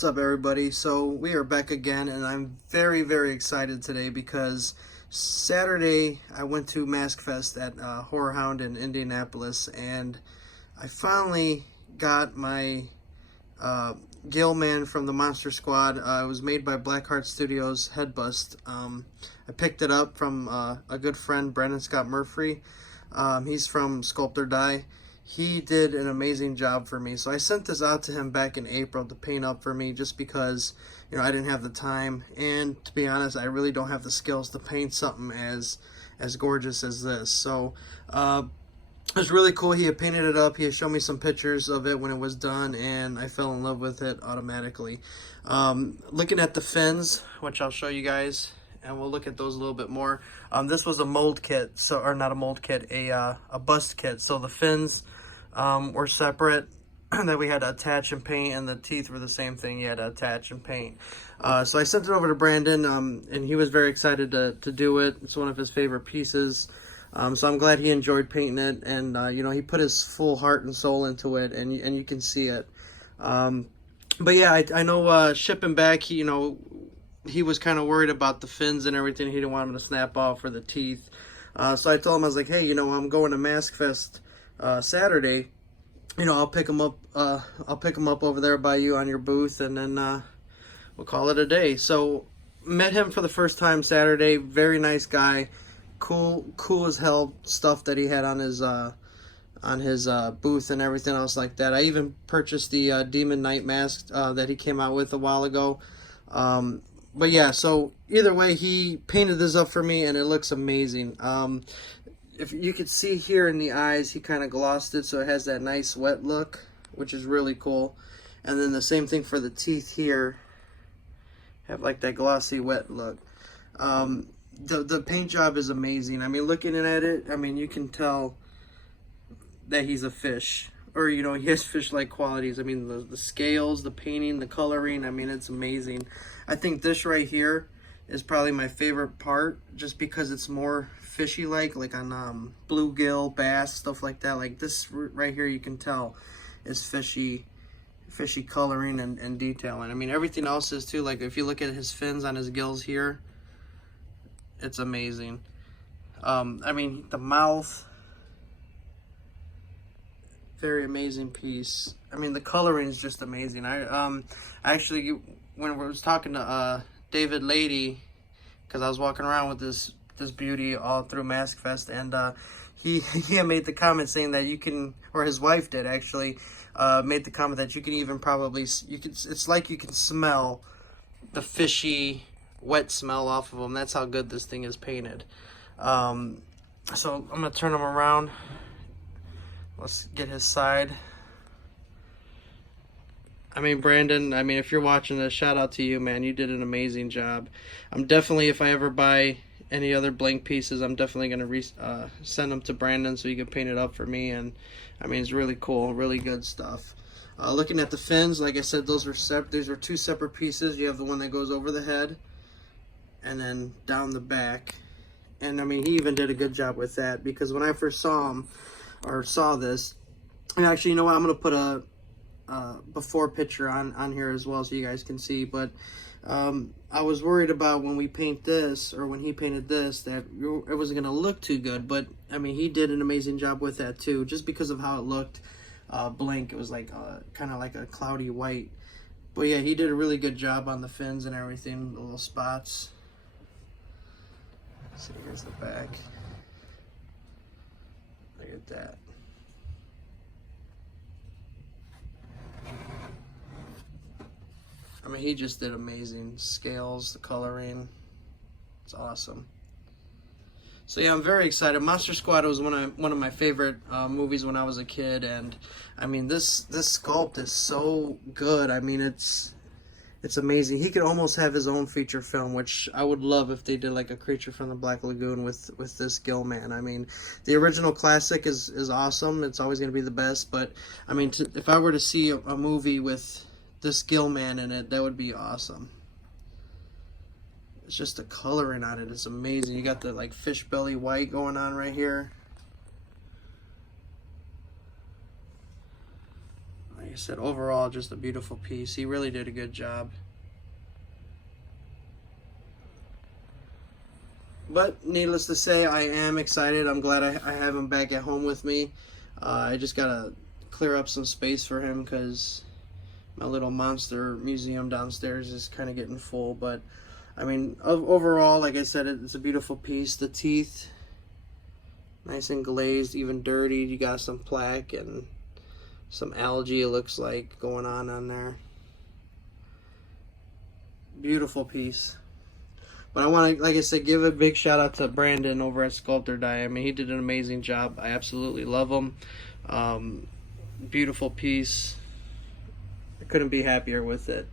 What's up, everybody? So we are back again, and I'm very excited today because Saturday I went to Mask Fest at Horror Hound in Indianapolis, and I finally got my Gilman from the Monster Squad. It was made by Blackheart Studios Head Bust. I picked it up from a good friend, Brandon Scott Murphree. He's from Sculpt or Die. He did an amazing job for me. So I sent this out to him back in April to paint up for me just because, I didn't have the time. And to be honest, I really don't have the skills to paint something as gorgeous as this. So it was really cool. He had painted it up. He had shown me some pictures of it when it was done, and I fell in love with it automatically. Looking at the fins, which I'll show you guys, and we'll look at those a little bit more. This was a mold kit, or not a mold kit, a bust kit. So the fins were separate that we had to attach and paint, and the teeth were the same thing. You had to attach and paint. So I sent it over to Brandon, and he was very excited to do it. It's one of his favorite pieces. So I'm glad he enjoyed painting it, and he put his full heart and soul into it, and you can see it. But yeah, I know shipping back, he was kind of worried about the fins and everything. He didn't want them to snap off, or the teeth. So I told him, I was like, hey, I'm going to Mask Fest Saturday. I'll pick them up. I'll pick them up over there by you on your booth, and then we'll call it a day. So met him for the first time Saturday. Very nice guy. Cool as hell stuff that he had on his booth and everything else like that. I even purchased the Demon Knight mask that he came out with a while ago. But yeah, so either way, he painted this up for me, and it looks amazing. If you could see here in the eyes, he kind of glossed it, so it has that nice wet look, which is really cool. And then the same thing for the teeth here, have like that glossy wet look. The paint job is amazing. I mean, looking at it, you can tell that he's a fish, or he has fish-like qualities. I mean, the scales, the painting, the coloring, it's amazing. I think this right here is probably my favorite part, just because it's more fishy-like on bluegill, bass, stuff like that. Like this right here, you can tell is fishy coloring and detailing. Everything else is too. Like if you look at his fins on his gills here, it's amazing. The mouth, very amazing piece. The coloring is just amazing. I actually, when I was talking to David Lady, because I was walking around with this beauty all through Mask Fest, and he had made the comment saying that you can, or his wife did actually, made the comment that you can even probably, it's like you can smell the fishy wet smell off of them. That's how good this thing is painted. So I'm gonna turn him around. Let's get his side. Brandon, if you're watching this, shout out to you, man. You did an amazing job. I'm definitely, if I ever buy any other blank pieces, I'm definitely gonna send them to Brandon so he can paint it up for me. And it's really cool, really good stuff. Looking at the fins, like I said, those are separate. These are two separate pieces. You have the one that goes over the head, and then down the back. And he even did a good job with that, because when I first saw him, or saw this, and actually, you know what, I'm gonna put a before picture on here as well so you guys can see. But I was worried about when we paint this, or when he painted this, that it wasn't gonna look too good. But he did an amazing job with that too, just because of how it looked blank. It was like kind of like a cloudy white. But yeah, he did a really good job on the fins and everything, the little spots. So here's the back. Look at that. He just did amazing. Scales, the coloring, it's awesome. So yeah, I'm very excited. Monster Squad was one of my favorite movies when I was a kid, and this sculpt is so good. It's amazing. He could almost have his own feature film, which I would love if they did, like a Creature from the Black Lagoon with this Gilman. The original classic is awesome. It's always going to be the best. But if I were to see a movie with this Gilman in it, that would be awesome. It's just the coloring on it is amazing. You got the like fish belly white going on right here. Look like I said, overall, just a beautiful piece. He really did a good job. But needless to say, I am excited. I'm glad I have him back at home with me. I just gotta clear up some space for him because my little monster museum downstairs is kind of getting full. But I mean, overall, like I said, it's a beautiful piece. The teeth, nice and glazed, even dirty. You got some plaque and some algae, it looks like, going on there. Beautiful piece. But I want to, like I said, give a big shout out to Brandon over at Sculptor Die. I mean, he did an amazing job. I absolutely love him. Beautiful piece. I couldn't be happier with it.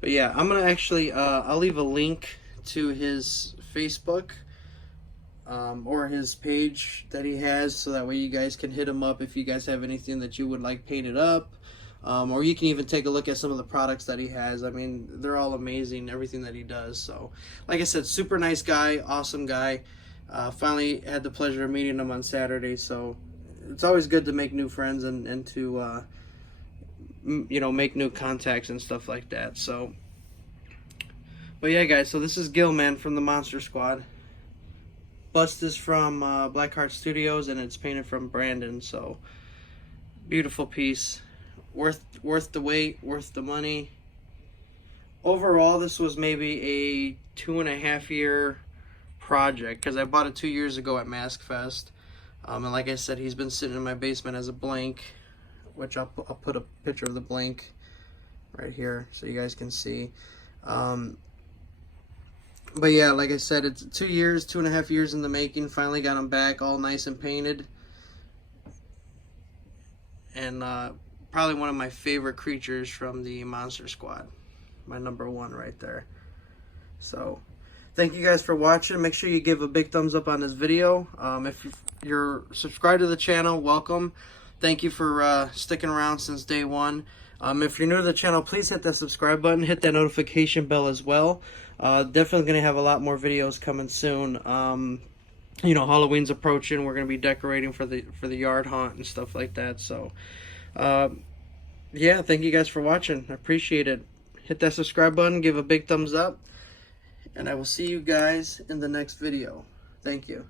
But yeah, I'm going to actually, I'll leave a link to his Facebook or his page that he has, so that way you guys can hit him up if you guys have anything that you would like painted up. Or you can even take a look at some of the products that he has. I mean, they're all amazing, everything that he does. So, like I said, super nice guy, awesome guy. Finally had the pleasure of meeting him on Saturday. So, it's always good to make new friends and to, you know, make new contacts and stuff like that. So, but yeah, guys, so this is Gilman from the Monster Squad. Bust is from Blackheart Studios, and it's painted from Brandon. So, beautiful piece. Worth the wait, worth the money. Overall, this was maybe a 2.5 year project because I bought it 2 years ago at Mask Fest. And like I said, he's been sitting in my basement as a blank, which I'll put a picture of the blank right here so you guys can see. But yeah, like I said, it's 2 years, 2.5 years in the making. Finally got him back all nice and painted. And probably one of my favorite creatures from the Monster Squad. My #1 right there. So, thank you guys for watching. Make sure you give a big thumbs up on this video. If you're subscribed to the channel, welcome. Thank you for sticking around since day one. If you're new to the channel, please hit that subscribe button. Hit that notification bell as well. Definitely going to have a lot more videos coming soon. You know, Halloween's approaching. We're going to be decorating for the yard hunt and stuff like that. So, yeah, thank you guys for watching. I appreciate it. Hit that subscribe button, give a big thumbs up, and I will see you guys in the next video. Thank you.